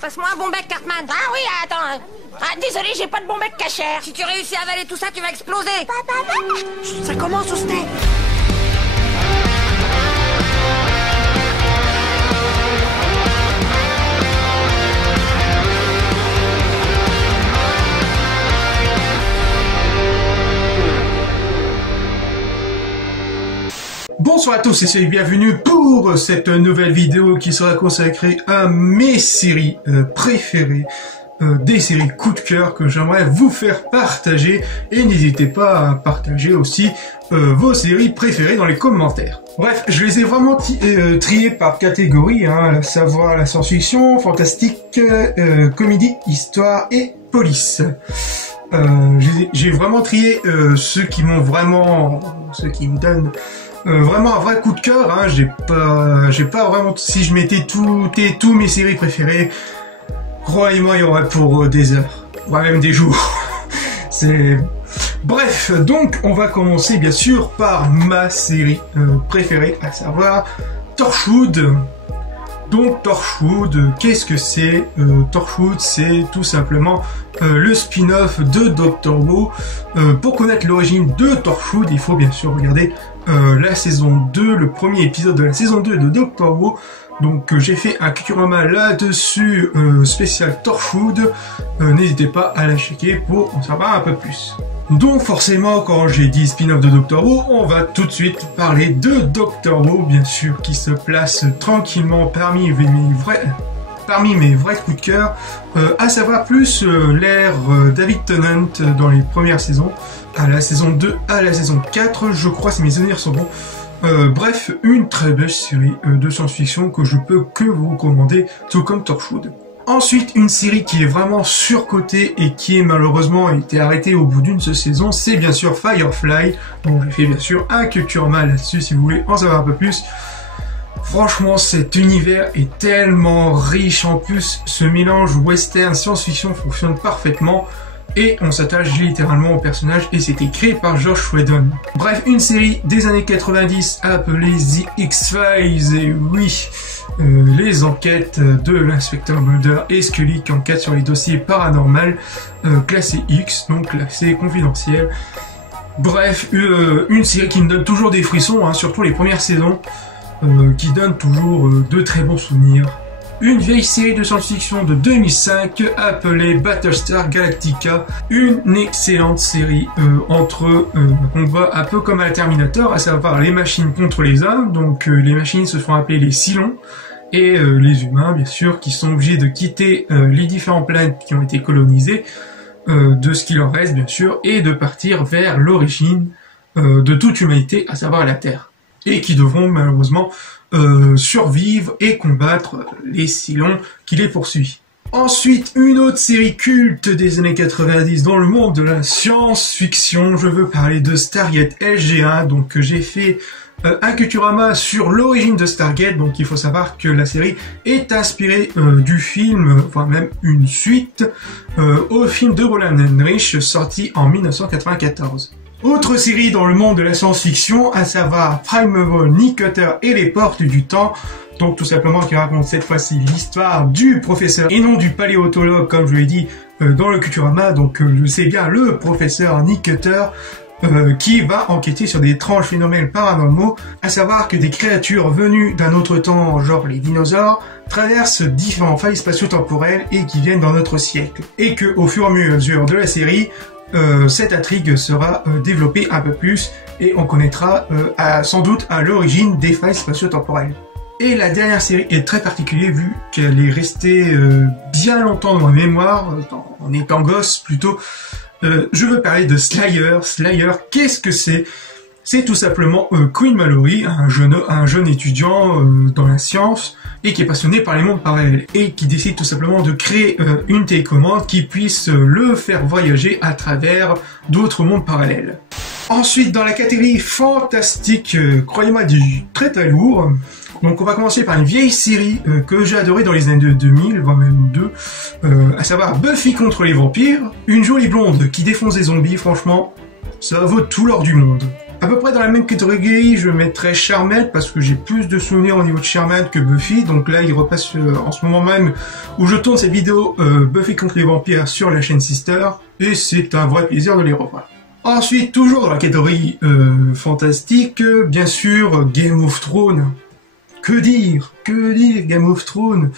passe-moi un bon bec, Cartman. Ah oui, attends. Ah, désolé, j'ai pas de bon bec cachère. Si tu réussis à avaler tout ça, tu vas exploser. Chut, ça commence, Oustet. Bonsoir à tous et soyez bienvenus pour cette nouvelle vidéo qui sera consacrée à mes séries préférées, des séries coup de cœur que j'aimerais vous faire partager, et n'hésitez pas à partager aussi vos séries préférées dans les commentaires. Bref, je les ai vraiment triées par catégorie, hein, à savoir la science-fiction, fantastique, comédie, histoire et police. J'ai vraiment trié ceux qui me donnent vraiment un vrai coup de cœur, hein. J'ai pas vraiment, si je mettais tous mes séries préférées, croyez-moi, il y aurait pour des heures, voire même des jours. Bref, donc on va commencer bien sûr par ma série préférée, à savoir Torchwood. Donc Torchwood, qu'est-ce que c'est? Torchwood, c'est tout simplement le spin-off de Doctor Who. Pour connaître l'origine de Torchwood, il faut bien sûr regarder la saison 2, le premier épisode de la saison 2 de Doctor Who. Donc j'ai fait un Culturama là-dessus spécial Torchwood. N'hésitez pas à la checker pour en savoir un peu plus. Donc forcément, quand j'ai dit spin-off de Doctor Who, on va tout de suite parler de Doctor Who, bien sûr, qui se place tranquillement parmi mes vrais coups de cœur, à savoir plus l'ère David Tennant dans les premières saisons, à la saison 2, à la saison 4, je crois, si mes souvenirs sont bons. Bref, une très belle série de science-fiction que je peux que vous recommander, tout comme Torchwood. Ensuite, une série qui est vraiment surcotée et qui est malheureusement été arrêtée au bout d'une seule saison, c'est bien sûr Firefly. Donc j'ai fait bien sûr un Culturama là-dessus si vous voulez en savoir un peu plus. Franchement, cet univers est tellement riche, en plus ce mélange western science-fiction fonctionne parfaitement. Et on s'attache littéralement au personnage, et c'était créé par Joss Whedon. Bref, une série des années 90 appelée The X-Files, et oui, les enquêtes de l'inspecteur Mulder et Scully qui enquêtent sur les dossiers paranormaux classés X, donc classés confidentiels. Bref, une série qui me donne toujours des frissons, hein, surtout les premières saisons, qui donnent toujours de très bons souvenirs. Une vieille série de science-fiction de 2005 appelée Battlestar Galactica, une excellente série entre combat un peu comme à la Terminator, à savoir les machines contre les hommes. Donc les machines se font appeler les Cylons, et les humains bien sûr qui sont obligés de quitter les différentes planètes qui ont été colonisées, de ce qu'il en reste bien sûr, et de partir vers l'origine de toute humanité, à savoir la Terre, et qui devront malheureusement survivre et combattre les Cylons qui les poursuivent. Ensuite, une autre série culte des années 90 dans le monde de la science-fiction, je veux parler de Stargate SG1. Donc j'ai fait un Culturama sur l'origine de Stargate. Donc il faut savoir que la série est inspirée du film, enfin même une suite au film de Roland Emmerich sorti en 1994. Autre série dans le monde de la science-fiction, à savoir Primeval, Nick Cutter et les portes du temps. Donc tout simplement qui raconte cette fois-ci l'histoire du professeur et non du paléontologue comme je l'ai dit dans le Culturama. Donc c'est bien le professeur Nick Cutter qui va enquêter sur des étranges phénomènes paranormaux, à savoir que des créatures venues d'un autre temps, genre les dinosaures, traversent différents failles spatio-temporelles et qui viennent dans notre siècle. Et que au fur et à mesure de la série, cette intrigue sera développée un peu plus et on connaîtra sans doute à l'origine des failles spatio-temporelles. Et la dernière série est très particulière vu qu'elle est restée bien longtemps dans ma mémoire, en étant gosse plutôt. Je veux parler de Slayer. Slayer, qu'est-ce que c'est? C'est tout simplement Quinn Mallory, un jeune étudiant dans la science et qui est passionné par les mondes parallèles et qui décide tout simplement de créer une télécommande qui puisse le faire voyager à travers d'autres mondes parallèles. Ensuite, dans la catégorie fantastique, croyez-moi du très très lourd. Donc on va commencer par une vieille série que j'ai adorée dans les années 2000, voire même 2, à savoir Buffy contre les vampires. Une jolie blonde qui défonce des zombies, franchement, ça vaut tout l'or du monde. À peu près dans la même catégorie, je mettrais Charmed, parce que j'ai plus de souvenirs au niveau de Charmed que Buffy. Donc là, il repasse en ce moment même où je tourne cette vidéo Buffy contre les vampires sur la chaîne Sister. Et c'est un vrai plaisir de les revoir. Ensuite, toujours dans la catégorie fantastique, bien sûr, Game of Thrones. Que dire Game of Thrones,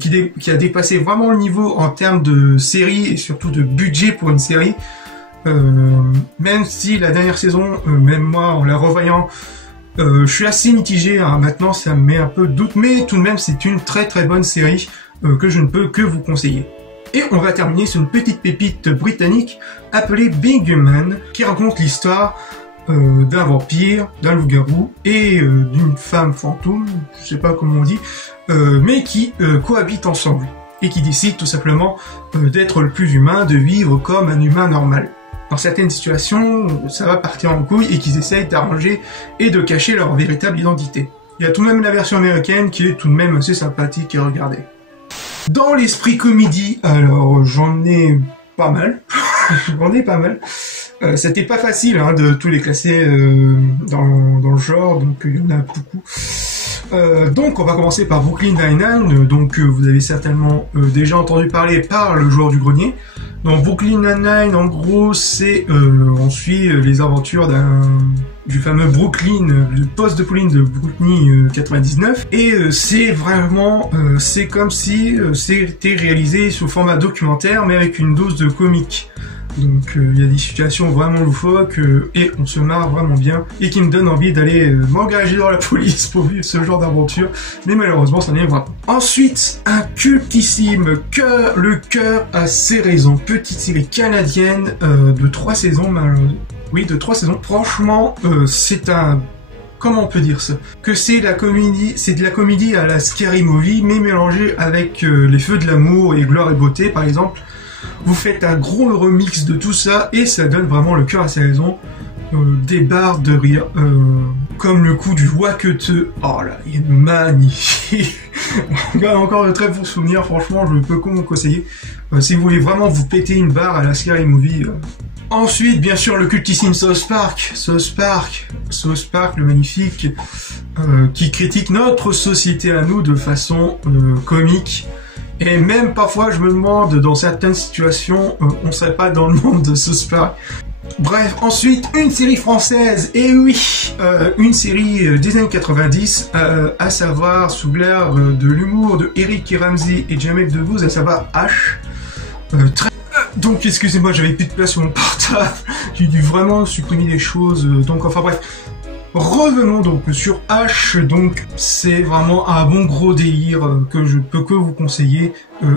qui a dépassé vraiment le niveau en termes de série et surtout de budget pour une série. Même si la dernière saison, même moi en la revoyant, je suis assez mitigé, hein. Maintenant ça me met un peu de doute, mais tout de même c'est une très très bonne série que je ne peux que vous conseiller. Et on va terminer sur une petite pépite britannique appelée Big Human, qui raconte l'histoire d'un vampire, d'un loup-garou et d'une femme fantôme, je sais pas comment on dit, mais qui cohabitent ensemble et qui décident tout simplement d'être le plus humain, de vivre comme un humain normal. Dans certaines situations, ça va partir en couille et qu'ils essayent d'arranger et de cacher leur véritable identité. Il y a tout de même la version américaine qui est tout de même assez sympathique à regarder. Dans l'esprit comédie, alors j'en ai pas mal. C'était pas facile hein, de tous les classer dans le genre, donc il y en a beaucoup. Donc on va commencer par Brooklyn Nine-Nine, donc vous avez certainement déjà entendu parler par le joueur du grenier. Donc Brooklyn Nine-Nine, en gros, c'est on suit les aventures du fameux Brooklyn, le poste de police de Brooklyn 99, et c'est vraiment, c'est comme si c'était réalisé sous format documentaire, mais avec une dose de comique. Donc il y a des situations vraiment loufoques et on se marre vraiment bien et qui me donne envie d'aller m'engager dans la police pour vivre ce genre d'aventure, mais malheureusement ça n'arrivera pas. Ensuite, un cultissime Le Cœur a ses raisons, petite série canadienne de 3 saisons malheureusement. Oui, de 3 saisons. Franchement, c'est un... Comment on peut dire ça? Que c'est la comédie, c'est de la comédie à la Scary Movie, mais mélangée avec les Feux de l'amour et Gloire et Beauté, par exemple. Vous faites un gros remix de tout ça et ça donne vraiment Le Cœur à ses raisons. Des barres de rire, comme le coup du Waqueteux. Oh là, il est magnifique. On garde encore de très bons souvenirs, franchement, je ne peux que vous conseiller. Si vous voulez vraiment vous péter une barre à la Scary Movie. Ensuite, bien sûr, le cultissime South Park, le magnifique, qui critique notre société à nous de façon comique. Et même parfois, je me demande, dans certaines situations, on serait pas dans le monde de South Park. Bref, ensuite, une série française, et oui, une série des années 90, à savoir, sous l'air de l'humour de Eric et Ramsey et Jamel Debbouze, à savoir H. Donc, excusez-moi, j'avais plus de place sur mon portable, j'ai dû vraiment supprimer des choses, donc enfin bref. Revenons donc sur H, donc c'est vraiment un bon gros délire que je peux que vous conseiller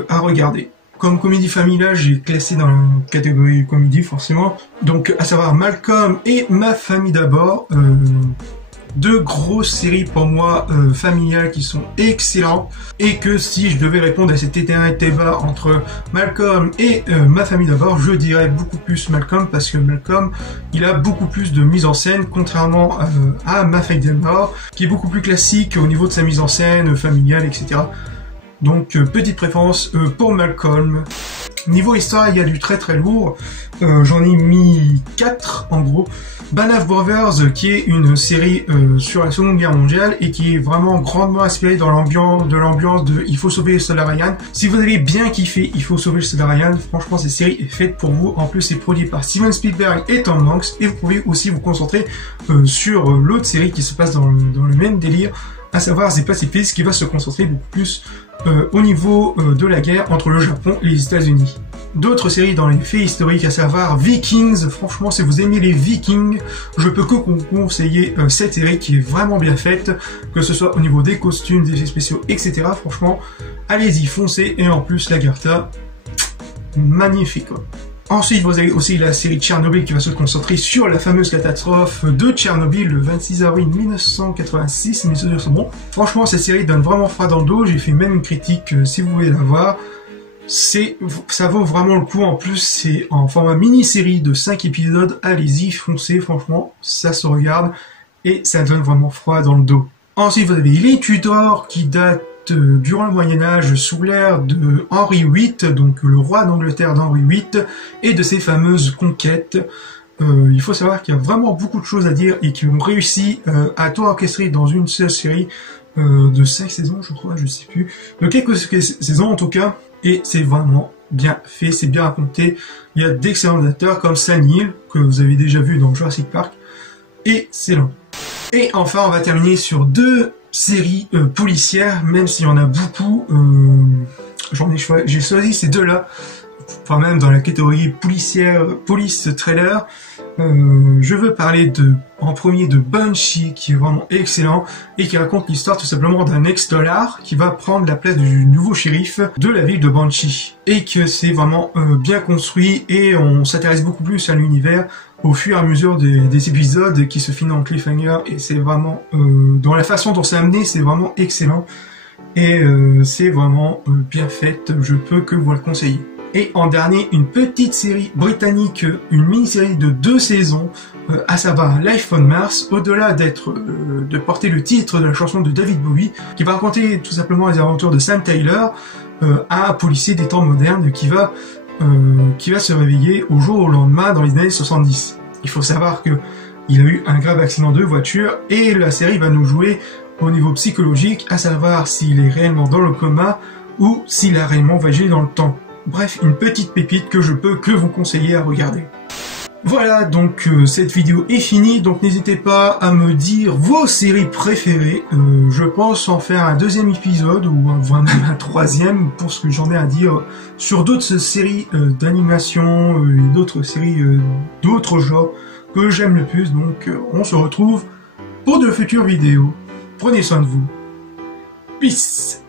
à regarder. Comme comédie familiale, j'ai classé dans la catégorie comédie forcément, donc à savoir Malcolm et Ma famille d'abord, deux grosses séries pour moi familiales qui sont excellentes et que si je devais répondre à cet éternel débat entre Malcolm et Ma famille d'abord, je dirais beaucoup plus Malcolm parce que Malcolm il a beaucoup plus de mise en scène contrairement à Ma famille d'abord qui est beaucoup plus classique au niveau de sa mise en scène familiale, etc. Donc petite préférence pour Malcolm. Niveau histoire, il y a du très très lourd. J'en ai mis 4 en gros. Band of Brothers, qui est une série sur la Seconde Guerre mondiale et qui est vraiment grandement inspirée dans l'ambiance de Il faut sauver le soldat Ryan. Si vous avez bien kiffé Il faut sauver le soldat Ryan, franchement cette série est faite pour vous. En plus c'est produit par Steven Spielberg et Tom Hanks et vous pouvez aussi vous concentrer sur l'autre série qui se passe dans le même délire, à savoir The Pacifist, qui va se concentrer beaucoup plus au niveau de la guerre entre le Japon et les États-Unis. D'autres séries dans les faits historiques, à savoir Vikings. Franchement, si vous aimez les Vikings, je peux que vous conseiller cette série qui est vraiment bien faite, que ce soit au niveau des costumes, des effets spéciaux, etc. Franchement, allez-y, foncez. Et en plus, l'Agartha, magnifique, quoi. Ensuite, vous avez aussi la série Tchernobyl qui va se concentrer sur la fameuse catastrophe de Tchernobyl le 26 avril 1986, mes souvenirs sont bons. Franchement, cette série donne vraiment froid dans le dos, j'ai fait même une critique si vous voulez la voir. Ça vaut vraiment le coup, en plus c'est en format mini-série de 5 épisodes, allez-y, foncez, franchement, ça se regarde et ça donne vraiment froid dans le dos. Ensuite, vous avez les Tudors qui datent durant le Moyen-Âge sous l'ère de Henri VIII, donc le roi d'Angleterre d'Henri VIII, et de ses fameuses conquêtes. il faut savoir qu'il y a vraiment beaucoup de choses à dire et qu'ils ont réussi à tout orchestrer dans une seule série de 5 saisons, je crois, je sais plus, de quelques saisons en tout cas, et c'est vraiment bien fait, c'est bien raconté. Il y a d'excellents acteurs comme Sam Neill, que vous avez déjà vu dans Jurassic Park, et c'est long. Et enfin, on va terminer sur 2 séries policières, même s'il y en a beaucoup. J'ai choisi ces 2-là, enfin même dans la catégorie policière, police trailer. Je veux parler en premier de Banshee, qui est vraiment excellent et qui raconte l'histoire tout simplement d'un ex-dollar qui va prendre la place du nouveau shérif de la ville de Banshee, et que c'est vraiment bien construit et on s'intéresse beaucoup plus à l'univers au fur et à mesure des épisodes qui se finissent en cliffhanger, et c'est vraiment dans la façon dont c'est amené, c'est vraiment excellent et c'est vraiment bien fait, je peux que vous le conseiller. Et en dernier, une petite série britannique, une mini-série de 2 saisons, à savoir Life on Mars, au-delà de porter le titre de la chanson de David Bowie, qui va raconter tout simplement les aventures de Sam Tyler, un policier des temps modernes qui va se réveiller au jour au lendemain dans les années 70. Il faut savoir que il a eu un grave accident de voiture et la série va nous jouer au niveau psychologique, à savoir s'il est réellement dans le coma ou s'il a réellement voyagé dans le temps. Bref, une petite pépite que je peux que vous conseiller à regarder. Voilà, donc cette vidéo est finie, donc n'hésitez pas à me dire vos séries préférées. Je pense en faire un 2e épisode ou voire même un 3e pour ce que j'en ai à dire sur d'autres séries d'animation et d'autres séries d'autres genres que j'aime le plus. Donc on se retrouve pour de futures vidéos. Prenez soin de vous. Peace.